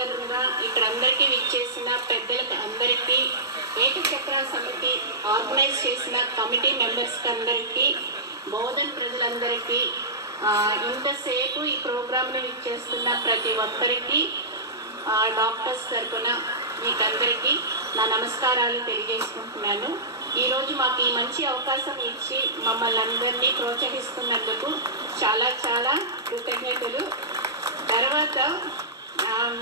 సందర్భంగా ఇక్కడ అందరికీ విచ్చేసిన పెద్దలకు అందరికీ ఏకచక్ర సమితి ఆర్గనైజ్ చేసిన కమిటీ మెంబర్స్కి అందరికీ బోధన్ ప్రజలందరికీ ఇంతసేపు ఈ ప్రోగ్రామ్ని విచ్చేస్తున్న ప్రతి ఒక్కరికి డాక్టర్స్ తరఫున మీకందరికీ నా నమస్కారాలు తెలియజేసుకుంటున్నాను. ఈరోజు మాకు ఈ మంచి అవకాశం ఇచ్చి మమ్మల్ని అందరినీ ప్రోత్సహిస్తున్నందుకు చాలా చాలా కృతజ్ఞతలు. తర్వాత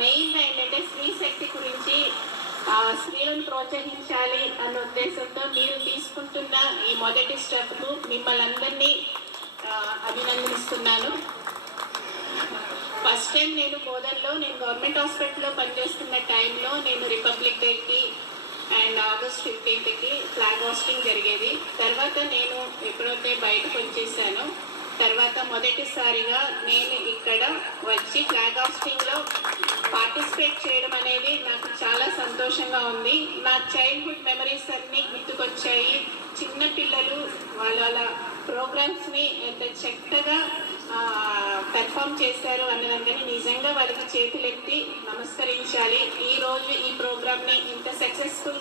మెయిన్గా ఏంటంటే స్త్రీ శక్తి గురించి స్త్రీలను ప్రోత్సహించాలి అన్న ఉద్దేశంతో మీరు తీసుకుంటున్న ఈ మొదటి స్టెప్ను మిమ్మల్ని అందరినీ అభినందిస్తున్నాను. ఫస్ట్ టైం నేను బోధన్లో నేను గవర్నమెంట్ హాస్పిటల్లో పనిచేస్తున్న టైంలో నేను రిపబ్లిక్ డేకి అండ్ ఆగస్ట్ ఫిఫ్టీన్త్కి ఫ్లాగ్ హోస్టింగ్ జరిగేది. తర్వాత నేను ఎప్పుడైతే బయటకు వచ్చేసానో తర్వాత మొదటిసారిగా నేను ఇక్కడ వచ్చి ఫ్లాగ్ హాస్టింగ్లో పార్టిసిపేట్ చేయడం అనేది నాకు చాలా సంతోషంగా ఉంది. నా చైల్డ్హుడ్ మెమరీస్ అన్నీ గుర్తుకొచ్చాయి. చిన్న పిల్లలు వాళ్ళ వాళ్ళ ప్రోగ్రామ్స్ని ఎంత చక్కగా పెర్ఫామ్ చేశారు అన్నదని నిజంగా వాళ్ళకి చేతులెత్తి నమస్కరించాలి. ఈ రోజు ఈ ప్రోగ్రామ్ని ఇంత సక్సెస్ఫుల్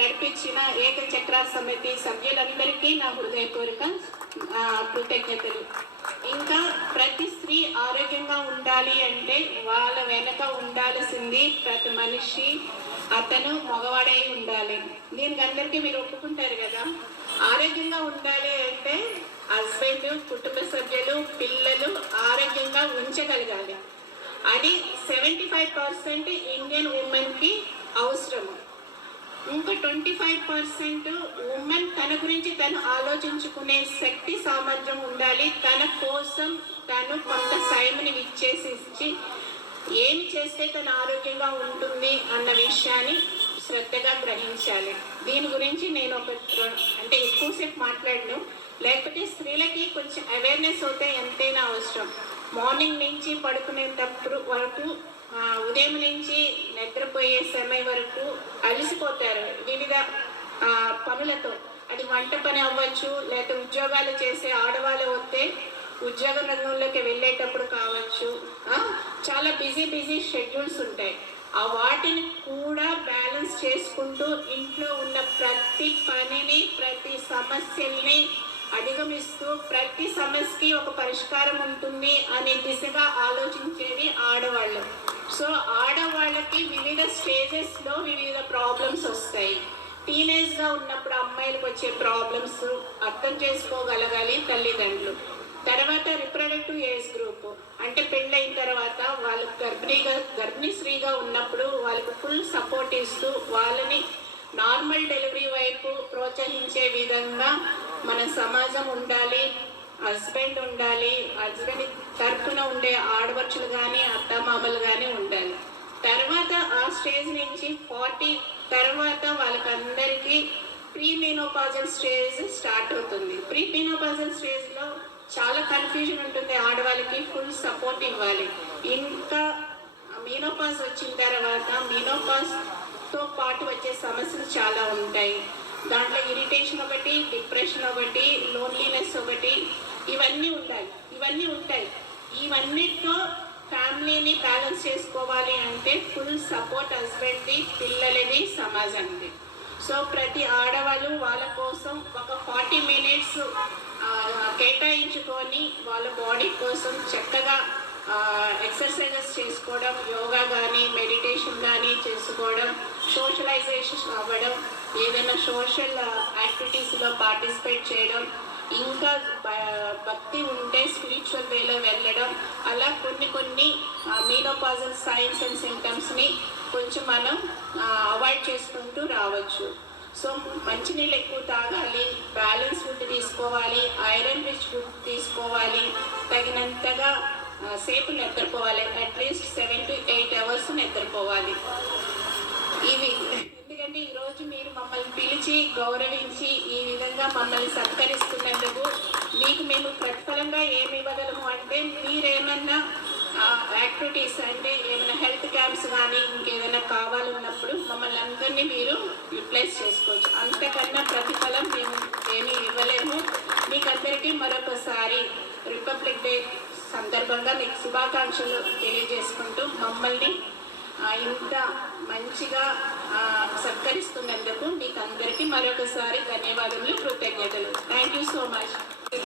నడిపించిన ఏకచక్ర సమితి సభ్యులందరికీ నా హృదయపూర్వక కృతజ్ఞతలు. ఇంకా ప్రతి స్త్రీ ఆరోగ్యంగా ఉండాలి అంటే వాళ్ళ వెనక ఉండాల్సింది ప్రతి మనిషి అతను మగవాడై ఉండాలి. దీనికి అందరికీ మీరు ఒప్పుకుంటారు కదా? ఆరోగ్యంగా ఉండాలి అంటే హస్బెండ్ కుటుంబ సభ్యులు పిల్లలు ఆరోగ్యంగా ఉంచగలగాలి. అది సెవెంటీ ఫైవ్ పర్సెంట్ ఇండియన్ ఉమెన్కి అవసరము. ఇంకా ట్వంటీ ఫైవ్ పర్సెంట్ ఉమెన్ తన గురించి తను ఆలోచించుకునే శక్తి సామర్థ్యం ఉండాలి. తన కోసం తను కొంత సైముని విచ్చేసి ఇచ్చి ఏమి చేస్తే తను ఆరోగ్యంగా ఉంటుంది అన్న విషయాన్ని శ్రద్ధగా గ్రహించాలి. దీని గురించి నేను ఒక అంటే ఎక్కువసేపు మాట్లాడను. లేకపోతే స్త్రీలకి కొంచెం అవేర్నెస్ అవుతే ఎంతైనా అవసరం. మార్నింగ్ నుంచి పడుకునేటప్పుడు వరకు ఉదయం నుంచి నిద్రపోయే సమయం వరకు అలసిపోతారు. వివిధ పనులతో. అది వంట పని అవ్వచ్చు లేకపోతే ఉద్యోగాలు చేసే ఆడవాళ్ళు వస్తే ఉద్యోగ రంగంలోకి వెళ్ళేటప్పుడు కావచ్చు. చాలా బిజీ బిజీ షెడ్యూల్స్ ఉంటాయి. ఆ వాటిని కూడా బ్యాలెన్స్ చేసుకుంటూ ఇంట్లో ఉన్న ప్రతి పనిని ప్రతి సమస్యల్ని అధిగమిస్తూ ప్రతి సమస్యకి ఒక పరిష్కారం ఉంటుంది అనే దిశగా ఆలోచించేది ఆడవాళ్ళు. సో ఆడవాళ్ళకి వివిధ స్టేజెస్లో వివిధ ప్రాబ్లమ్స్ వస్తాయి. టీనేజ్గా ఉన్నప్పుడు అమ్మాయిలకు వచ్చే ప్రాబ్లమ్స్ అర్థం చేసుకోగలగాలి తల్లిదండ్రులు. తర్వాత రిప్రొడక్టివ్ ఏజ్ గ్రూప్ అంటే పెళ్ళైన తర్వాత వాళ్ళు గర్భిణీగా గర్భిణీ స్త్రీగా ఉన్నప్పుడు వాళ్ళకు ఫుల్ సపోర్ట్ ఇస్తూ వాళ్ళని నార్మల్ డెలివరీ వైపు ప్రోత్సహించే విధంగా మన సమాజం ఉండాలి హస్బెండ్ ఉండాలి హస్బెండ్ తరఫున ఉండే ఆడవచ్చులు కానీ అత్తమామలు కానీ ఉండాలి. తర్వాత ఆ స్టేజ్ నుంచి ఫార్టీ తర్వాత వాళ్ళకందరికీ ప్రీ మెనోపాజల్ స్టేజ్ స్టార్ట్ అవుతుంది. ప్రీ మెనోపాజల్ స్టేజ్లో చాలా కన్ఫ్యూజన్ ఉంటుంది ఆడవాళ్ళకి ఫుల్ సపోర్ట్ ఇవ్వాలి. ఇంకా మీనోపాజ్ వచ్చిన తర్వాత మీనోపాజ్తో పాటు వచ్చే సమస్యలు చాలా ఉంటాయి. దాంట్లో ఇరిటేషన్ ఒకటి డిప్రెషన్ ఒకటి లోన్లీనెస్ ఒకటి ఇవన్నీ ఉంటాయి. ఇవన్నీ ఉంటాయి. ఇవన్నిటితో ఫ్యామిలీని బ్యాలెన్స్ చేసుకోవాలి అంటే ఫుల్ సపోర్ట్ హస్బెండ్ది పిల్లలది సమాజంది. సో ప్రతి ఆడవాళ్ళు వాళ్ళ కోసం ఒక ఫార్టీ మినిట్స్ కేటాయించుకొని వాళ్ళ బాడీ కోసం చక్కగా ఎక్సర్సైజెస్ చేసుకోవడం యోగా కానీ మెడిటేషన్ కానీ చేసుకోవడం సోషలైజేషన్ అవ్వడం ఏదైనా సోషల్ యాక్టివిటీస్లో పార్టిసిపేట్ చేయడం ఇంకా uh, భక్తి ఉంటే స్పిరిచువల్ వేలో వెళ్ళడం అలా కొన్ని కొన్ని మీనోపాజల్ సైన్స్ అండ్ సిమ్టమ్స్ని కొంచెం మనం uh, అవాయిడ్ చేసుకుంటూ రావచ్చు. సో మంచినీళ్ళు ఎక్కువ తాగాలి బ్యాలెన్స్ ఫుడ్ తీసుకోవాలి ఐరన్ రిచ్ ఫుడ్ తీసుకోవాలి తగినంతగా uh, సేపు నిద్రపోవాలి at least seven to eight hours నిద్రపోవాలి. ఇవి. ఈరోజు మీరు మమ్మల్ని పిలిచి గౌరవించి ఈ విధంగా మమ్మల్ని సత్కరిస్తున్నందుకు మీకు మేము ప్రతిఫలంగా ఏమి ఇవ్వగలము అంటే మీరేమన్నా యాక్టివిటీస్ అంటే ఏమైనా హెల్త్ క్యాంప్స్ కానీ ఇంకేదైనా కావాలన్నప్పుడు మమ్మల్ని అందరినీ మీరు యూటిలైజ్ చేసుకోవచ్చు. అంతకన్నా ప్రతిఫలం మేము ఏమీ ఇవ్వలేము. మీకు అందరికీ మరొకసారి రిపబ్లిక్ డే సందర్భంగా మీకు శుభాకాంక్షలు తెలియజేసుకుంటూ మమ్మల్ని ఇంత మంచిగా ఆ, సత్కరిస్తున్నందుకు మీకు అందరికీ మరొకసారి ధన్యవాదములు కృతజ్ఞతలు. Thank you so much